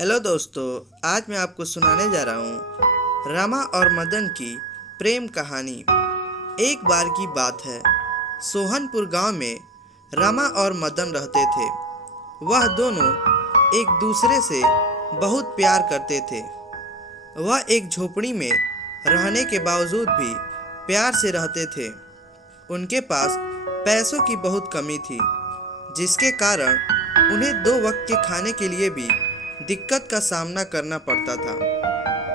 Hello दोस्तों, आज मैं आपको सुनाने जा रहा हूँ रमा और मदन की प्रेम कहानी। एक बार की बात है, सोहनपुर गांव में रमा और मदन रहते थे। वह दोनों एक दूसरे से बहुत प्यार करते थे। वह एक झोपड़ी में रहने के बावजूद भी प्यार से रहते थे। उनके पास पैसों की बहुत कमी थी, जिसके कारण उन्हें 2 वक्त के खाने के लिए भी दिक्कत का सामना करना पड़ता था।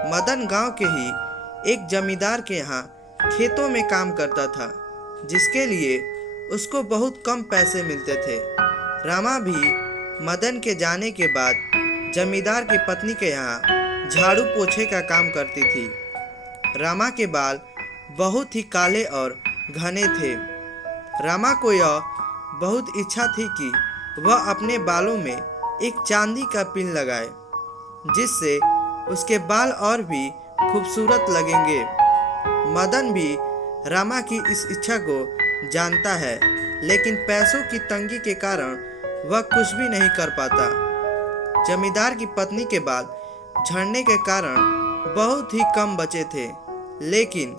मदन गांव के ही एक जमींदार के यहाँ खेतों में काम करता था, जिसके लिए उसको बहुत कम पैसे मिलते थे। रमा भी मदन के जाने के बाद जमींदार की पत्नी के यहाँ झाड़ू पोछे का काम करती थी। रमा के बाल बहुत ही काले और घने थे। रमा को यह बहुत इच्छा थी कि वह अपने बालों में एक चांदी का पिन लगाए, जिससे उसके बाल और भी खूबसूरत लगेंगे। मदन भी रमा की इस इच्छा को जानता है, लेकिन पैसों की तंगी के कारण वह कुछ भी नहीं कर पाता। जमींदार की पत्नी के बाल झड़ने के कारण बहुत ही कम बचे थे, लेकिन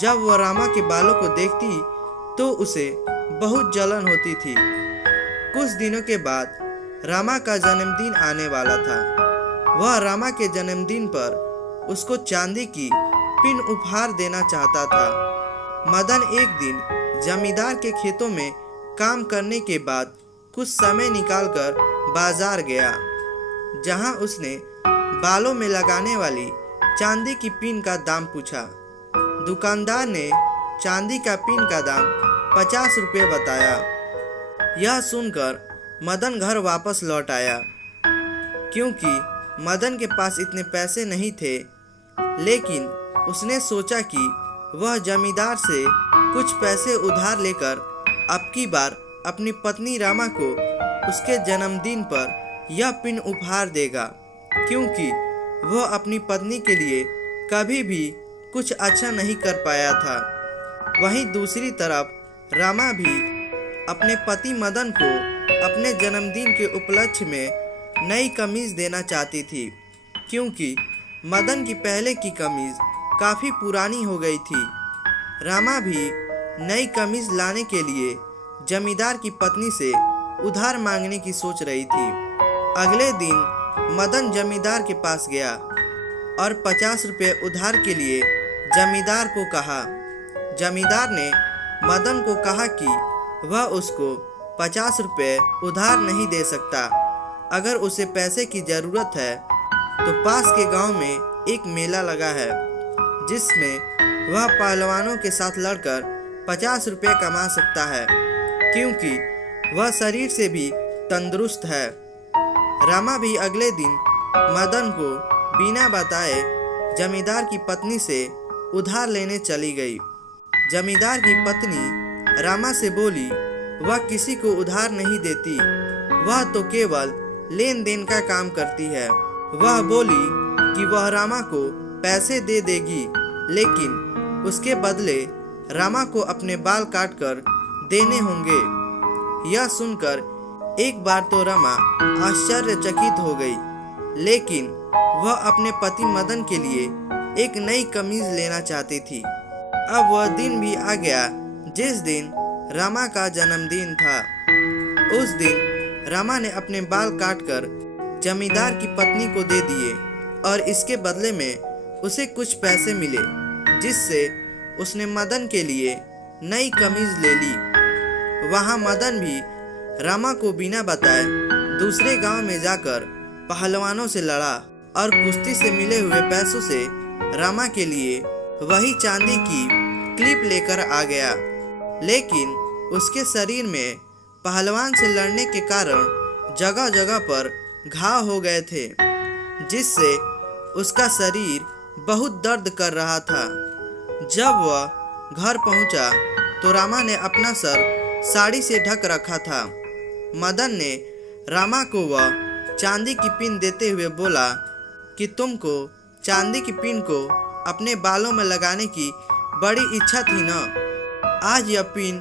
जब वह रमा के बालों को देखती तो उसे बहुत जलन होती थी। कुछ दिनों के बाद रमा का जन्मदिन आने वाला था। वह रमा के जन्मदिन पर उसको चांदी की पिन उपहार देना चाहता था। मदन एक दिन जमींदार के खेतों में काम करने के बाद कुछ समय निकालकर बाजार गया, जहां उसने बालों में लगाने वाली चांदी की पिन का दाम पूछा। दुकानदार ने चांदी का पिन का दाम 50 रुपये बताया। यह सुनकर मदन घर वापस लौट आया, क्योंकि मदन के पास इतने पैसे नहीं थे। लेकिन उसने सोचा कि वह जमींदार से कुछ पैसे उधार लेकर अब की बार अपनी पत्नी रमा को उसके जन्मदिन पर यह पिन उपहार देगा, क्योंकि वह अपनी पत्नी के लिए कभी भी कुछ अच्छा नहीं कर पाया था। वहीं दूसरी तरफ रमा भी अपने पति मदन को अपने जन्मदिन के उपलक्ष्य में नई कमीज देना चाहती थी, क्योंकि मदन की पहले की कमीज काफ़ी पुरानी हो गई थी। रमा भी नई कमीज लाने के लिए जमींदार की पत्नी से उधार मांगने की सोच रही थी। अगले दिन मदन जमींदार के पास गया और 50 रुपये उधार के लिए जमींदार को कहा। जमींदार ने मदन को कहा कि वह उसको 50 रुपये उधार नहीं दे सकता। अगर उसे पैसे की ज़रूरत है तो पास के गांव में एक मेला लगा है, जिसमें वह पहलवानों के साथ लड़कर 50 रुपये कमा सकता है, क्योंकि वह शरीर से भी तंदुरुस्त है। रमा भी अगले दिन मदन को बिना बताए जमींदार की पत्नी से उधार लेने चली गई। जमींदार की पत्नी रमा से बोली, वह किसी को उधार नहीं देती, वह तो केवल लेन देन का काम करती है। वह बोली कि वह रमा को पैसे दे देगी, लेकिन उसके बदले रमा को अपने बाल काटकर देने होंगे। यह सुनकर एक बार तो रमा आश्चर्यचकित हो गई, लेकिन वह अपने पति मदन के लिए एक नई कमीज लेना चाहती थी। अब वह दिन भी आ गया जिस दिन रमा का जन्मदिन था। उस दिन रमा ने अपने बाल काटकर जमींदार की पत्नी को दे दिए और इसके बदले में उसे कुछ पैसे मिले, जिससे उसने मदन के लिए नई कमीज ले ली। वहां मदन भी रमा को बिना बताए दूसरे गांव में जाकर पहलवानों से लड़ा और कुश्ती से मिले हुए पैसों से रमा के लिए वही चांदी की क्लिप लेकर आ गया। लेकिन उसके शरीर में पहलवान से लड़ने के कारण जगह जगह पर घाव हो गए थे, जिससे उसका शरीर बहुत दर्द कर रहा था। जब वह घर पहुंचा तो रमा ने अपना सर साड़ी से ढक रखा था। मदन ने रमा को वह चांदी की पिन देते हुए बोला कि तुमको चांदी की पिन को अपने बालों में लगाने की बड़ी इच्छा थी ना, आज यह पिन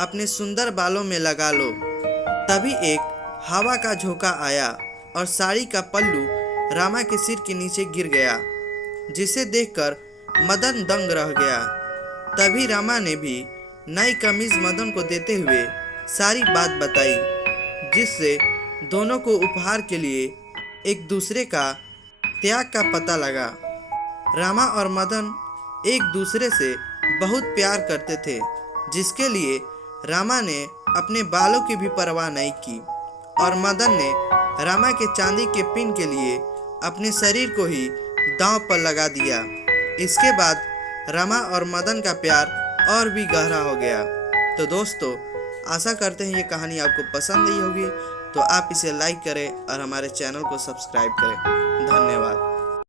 अपने सुंदर बालों में लगा लो। तभी एक हवा का झोंका आया और साड़ी का पल्लू रामा के सिर के नीचे गिर गया, जिसे देखकर मदन दंग रह गया। तभी रामा ने भी नई कमीज मदन को देते हुए सारी बात बताई, जिससे दोनों को उपहार के लिए एक दूसरे का त्याग का पता लगा। रामा और मदन एक दूसरे से बहुत प्यार करते थे, जिसके लिए रामा ने अपने बालों की भी परवाह नहीं की और मदन ने रामा के चांदी के पिन के लिए अपने शरीर को ही दांव पर लगा दिया। इसके बाद रामा और मदन का प्यार और भी गहरा हो गया। तो दोस्तों, आशा करते हैं ये कहानी आपको पसंद आई होगी, तो आप इसे लाइक करें और हमारे चैनल को सब्सक्राइब करें।